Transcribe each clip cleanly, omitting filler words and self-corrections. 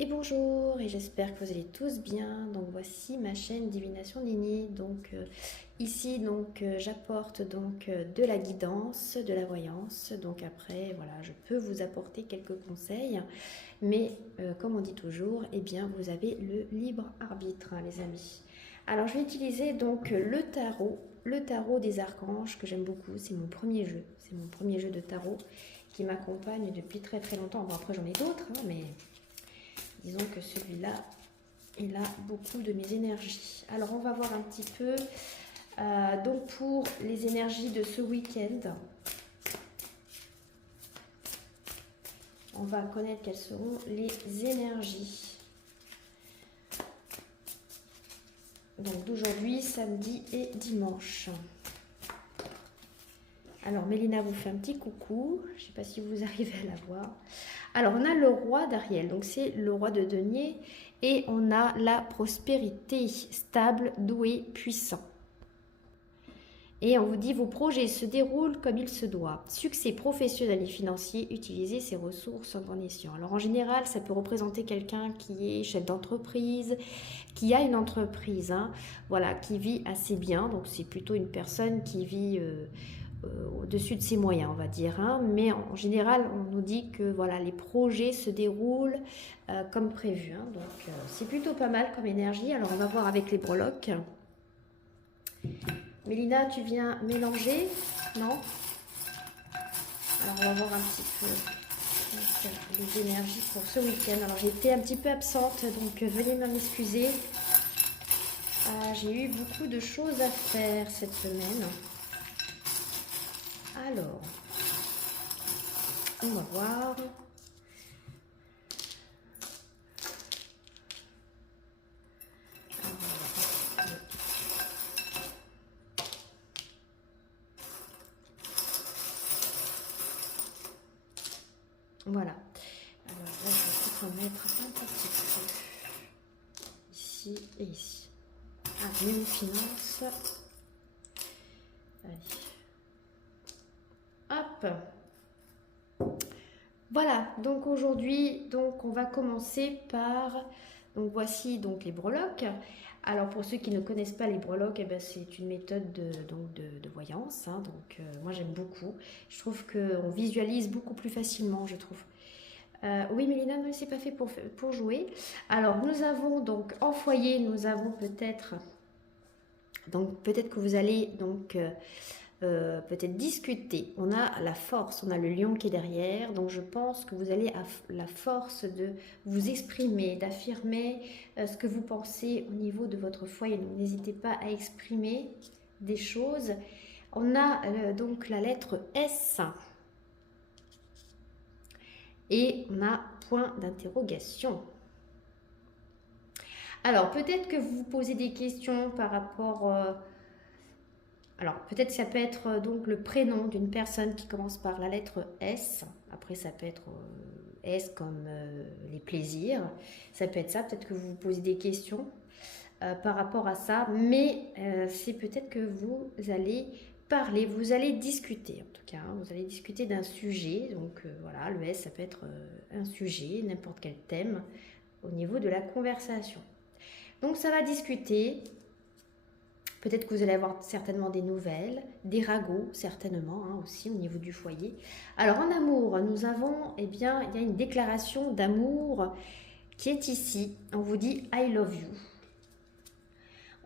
Et bonjour, et j'espère que vous allez tous bien. Donc voici ma chaîne Divination Nini. Donc ici j'apporte de la guidance, de la voyance. Donc après voilà, je peux vous apporter quelques conseils, mais comme on dit toujours, eh bien vous avez le libre arbitre, hein, les amis. Alors je vais utiliser donc le tarot des archanges que j'aime beaucoup. C'est mon premier jeu, de tarot qui m'accompagne depuis très très longtemps. Bon après j'en ai d'autres, hein, mais disons que celui-là, il a beaucoup de mes énergies. Alors, on va voir un petit peu. Donc, pour les énergies de ce week-end, on va connaître quelles seront les énergies. Donc, d'aujourd'hui, samedi et dimanche. Alors, Mélina vous fait un petit coucou. Je ne sais pas si vous arrivez à la voir. Alors, on a le roi d'Ariel. Donc, c'est le roi de denier. Et on a la prospérité, stable, doué, puissant. Et on vous dit, vos projets se déroulent comme il se doit. Succès professionnel et financier, utilisez ces ressources en bon escient. Alors en général, ça peut représenter quelqu'un qui est chef d'entreprise, qui a une entreprise, hein, voilà, qui vit assez bien. Donc c'est plutôt une personne qui vit au-dessus de ses moyens, on va dire. Hein. Mais en général, on nous dit que voilà, les projets se déroulent comme prévu. Hein. Donc c'est plutôt pas mal comme énergie. Alors on va voir avec les breloques. Mélina, tu viens mélanger? Non? Alors, on va voir un petit peu les énergies pour ce week-end. Alors, j'ai été un petit peu absente, donc veuillez m'excuser. J'ai eu beaucoup de choses à faire cette semaine. Alors, on va voir. Voilà. Alors là, je vais peut-être en mettre un petit peu ici et ici. Niveau finance. Allez. Hop. Voilà. Donc aujourd'hui, on va commencer par. Donc voici donc les breloques. Alors pour ceux qui ne connaissent pas les breloques, eh ben, c'est une méthode de voyance. Hein. Donc moi j'aime beaucoup. Je trouve qu'on visualise beaucoup plus facilement, je trouve. Oui, Mélina, non, c'est pas fait pour jouer. Alors, nous avons donc en foyer, nous avons peut-être. Donc, peut-être que vous allez peut-être discuter. On a la force, on a le lion qui est derrière. Donc, je pense que vous allez avoir la force de vous exprimer, d'affirmer ce que vous pensez au niveau de votre foyer. Donc, n'hésitez pas à exprimer des choses. On a donc la lettre S. Et on a point d'interrogation. Alors, peut-être que vous vous posez des questions par rapport... alors, peut-être ça peut être donc le prénom d'une personne qui commence par la lettre S. Après, ça peut être S comme les plaisirs. Ça peut être ça. Peut-être que vous vous posez des questions par rapport à ça. Mais c'est peut-être que vous allez parler, vous allez discuter en tout cas. Hein, vous allez discuter d'un sujet. Donc, voilà, le S, ça peut être un sujet, n'importe quel thème au niveau de la conversation. Donc ça va discuter, peut-être que vous allez avoir certainement des nouvelles, des ragots certainement hein, aussi au niveau du foyer. Alors en amour, nous avons, eh bien, il y a une déclaration d'amour qui est ici. On vous dit « I love you ».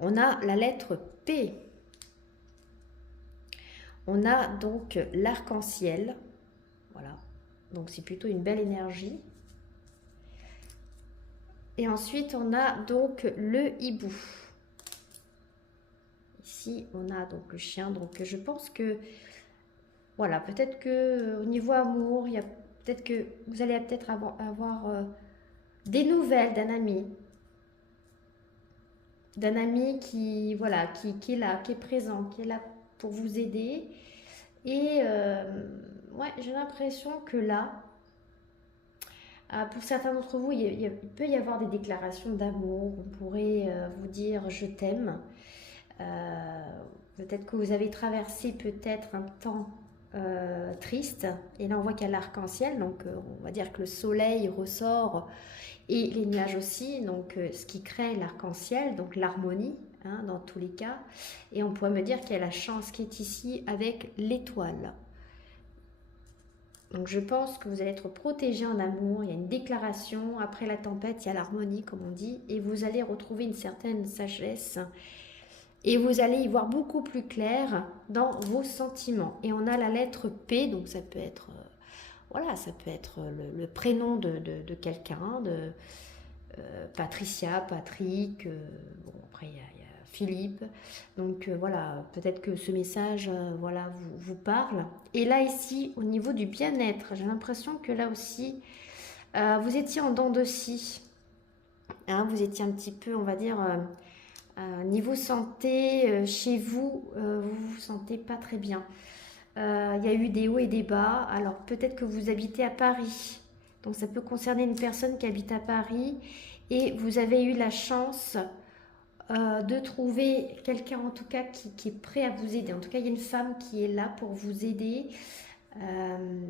On a la lettre P. On a donc l'arc-en-ciel. Voilà, donc c'est plutôt une belle énergie. Et ensuite, on a donc le hibou. Ici, on a donc le chien. Donc, je pense que, voilà, peut-être que au niveau amour, il y a peut-être que vous allez peut-être avoir des nouvelles d'un ami qui, voilà, qui est là, qui est présent, qui est là pour vous aider. Et ouais, j'ai l'impression que là, pour certains d'entre vous, il peut y avoir des déclarations d'amour. On pourrait vous dire je t'aime. Peut-être que vous avez traversé peut-être un temps triste. Et là, on voit qu'il y a l'arc-en-ciel, donc on va dire que le soleil ressort et les nuages aussi, donc ce qui crée l'arc-en-ciel, donc l'harmonie, hein, dans tous les cas. Et on pourrait me dire qu'il y a la chance qui est ici avec l'étoile. Donc je pense que vous allez être protégé en amour, il y a une déclaration, après la tempête, il y a l'harmonie comme on dit, et vous allez retrouver une certaine sagesse, et vous allez y voir beaucoup plus clair dans vos sentiments. Et on a la lettre P, donc ça peut être, voilà, ça peut être prénom de quelqu'un, de Patricia, Patrick, bon après il y a Philippe. Donc voilà, peut-être que ce message voilà, vous parle. Et là ici, au niveau du bien-être, j'ai l'impression que là aussi, vous étiez en dents de scie. Hein, vous étiez un petit peu, on va dire, niveau santé, chez vous, vous vous sentez pas très bien. Il y a eu des hauts et des bas. Alors peut-être que vous habitez à Paris. Donc ça peut concerner une personne qui habite à Paris et vous avez eu la chance de trouver quelqu'un en tout cas qui est prêt à vous aider. En tout cas, il y a une femme qui est là pour vous aider. Euh,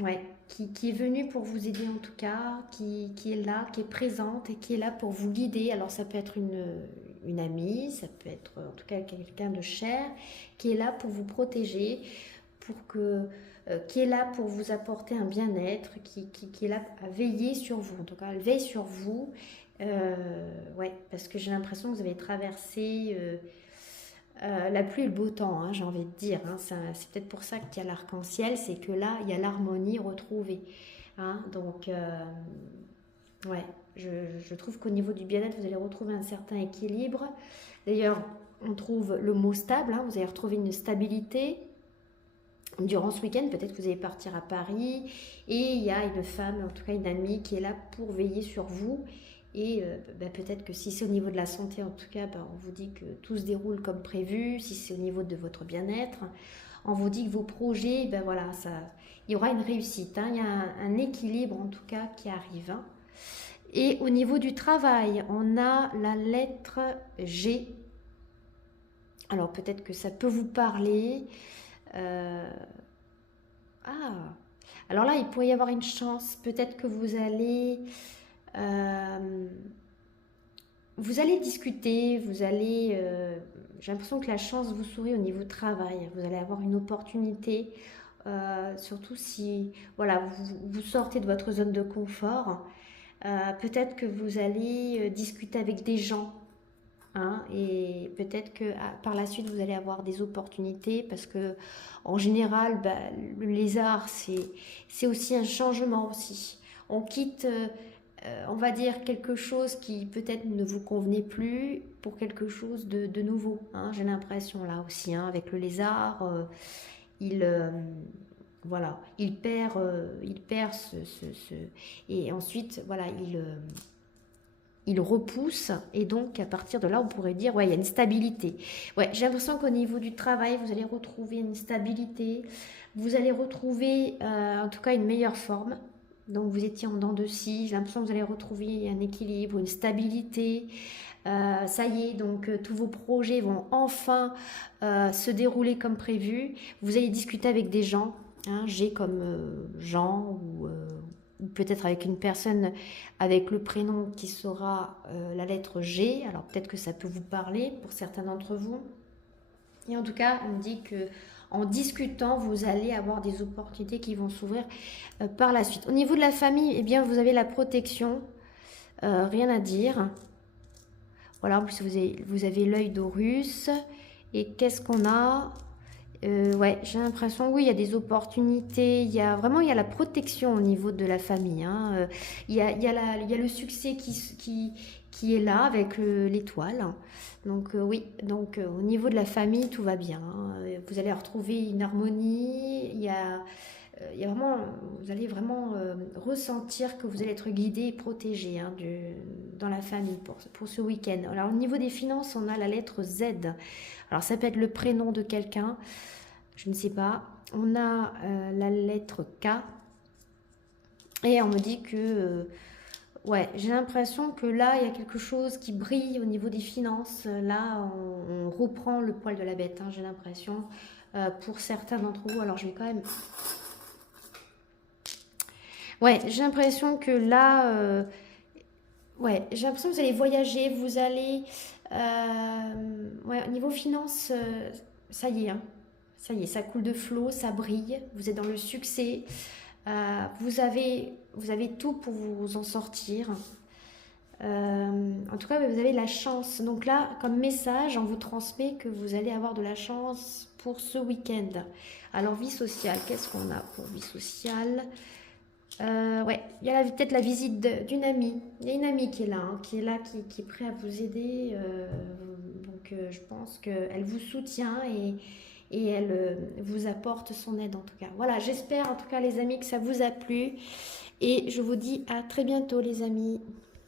ouais, qui est venue pour vous aider en tout cas, qui est là, qui est présente et qui est là pour vous guider. Alors ça peut être une amie, ça peut être en tout cas quelqu'un de cher qui est là pour vous protéger, qui est là pour vous apporter un bien-être, qui est là à veiller sur vous. En tout cas, elle veille sur vous. Ouais, parce que j'ai l'impression que vous avez traversé la pluie et le beau temps, hein, j'ai envie de dire. Hein. C'est peut-être pour ça qu'il y a l'arc-en-ciel, c'est que là, il y a l'harmonie retrouvée. Hein. Donc, ouais, je trouve qu'au niveau du bien-être, vous allez retrouver un certain équilibre. D'ailleurs, on trouve le mot stable, hein, vous allez retrouver une stabilité. Durant ce week-end, peut-être que vous allez partir à Paris et il y a une femme, en tout cas une amie, qui est là pour veiller sur vous. Et peut-être que si c'est au niveau de la santé, en tout cas, on vous dit que tout se déroule comme prévu. Si c'est au niveau de votre bien-être, on vous dit que vos projets, voilà, il y aura une réussite. Hein, il y a un équilibre, en tout cas, qui arrive. Hein. Et au niveau du travail, on a la lettre G. Alors peut-être que ça peut vous parler. Alors là, il pourrait y avoir une chance. Peut-être que vous allez discuter, j'ai l'impression que la chance vous sourit au niveau travail. Vous allez avoir une opportunité, surtout si voilà, vous sortez de votre zone de confort. Peut-être que vous allez discuter avec des gens. Hein, et peut-être que par la suite vous allez avoir des opportunités parce que en général le lézard c'est aussi un changement aussi. On quitte on va dire quelque chose qui peut-être ne vous convenait plus pour quelque chose de nouveau. Hein, j'ai l'impression là aussi hein, avec le lézard voilà il perd et ensuite voilà il repousse et donc à partir de là on pourrait dire ouais il y a une stabilité. Ouais, j'ai l'impression qu'au niveau du travail vous allez retrouver une stabilité, vous allez retrouver en tout cas une meilleure forme. Donc vous étiez en dents de scie, j'ai l'impression que vous allez retrouver un équilibre, une stabilité. Ça y est, donc tous vos projets vont enfin se dérouler comme prévu. Vous allez discuter avec des gens, hein, G comme Jean ou peut-être avec une personne avec le prénom qui sera la lettre G. Alors peut-être que ça peut vous parler pour certains d'entre vous. Et en tout cas, on dit que en discutant, vous allez avoir des opportunités qui vont s'ouvrir par la suite. Au niveau de la famille, eh bien, vous avez la protection, rien à dire. Voilà, en plus vous avez l'œil d'Horus. Et qu'est-ce qu'on a ouais, j'ai l'impression, oui, il y a des opportunités, il y a la protection au niveau de la famille. Hein. Il y a le succès qui est là avec l'étoile. Donc oui, au niveau de la famille, tout va bien. Hein. Vous allez retrouver une harmonie, il y a vraiment, vous allez vraiment ressentir que vous allez être guidé et protégé hein, dans la famille pour ce week-end. Alors au niveau des finances, on a la lettre Z. Alors ça peut être le prénom de quelqu'un, je ne sais pas. On a la lettre K. Et on me dit que, ouais, j'ai l'impression que là, il y a quelque chose qui brille au niveau des finances. Là, on reprend le poil de la bête, hein, j'ai l'impression. pour certains d'entre vous. Alors, je vais quand même... Ouais, j'ai l'impression que là... ouais, j'ai l'impression que vous allez voyager, vous allez... ouais, au niveau finance, ça y est, hein. Ça y est, ça coule de flot, ça brille, vous êtes dans le succès, vous avez tout pour vous en sortir. En tout cas, vous avez la chance. Donc là, comme message, on vous transmet que vous allez avoir de la chance pour ce week-end. Alors, vie sociale, qu'est-ce qu'on a pour vie sociale? Ouais, il y a peut-être la visite d'une amie. Il y a une amie qui est là, hein, qui est prête à vous aider. Donc, je pense qu'elle vous soutient et elle vous apporte son aide en tout cas. Voilà, j'espère en tout cas les amis que ça vous a plu. Et je vous dis à très bientôt les amis.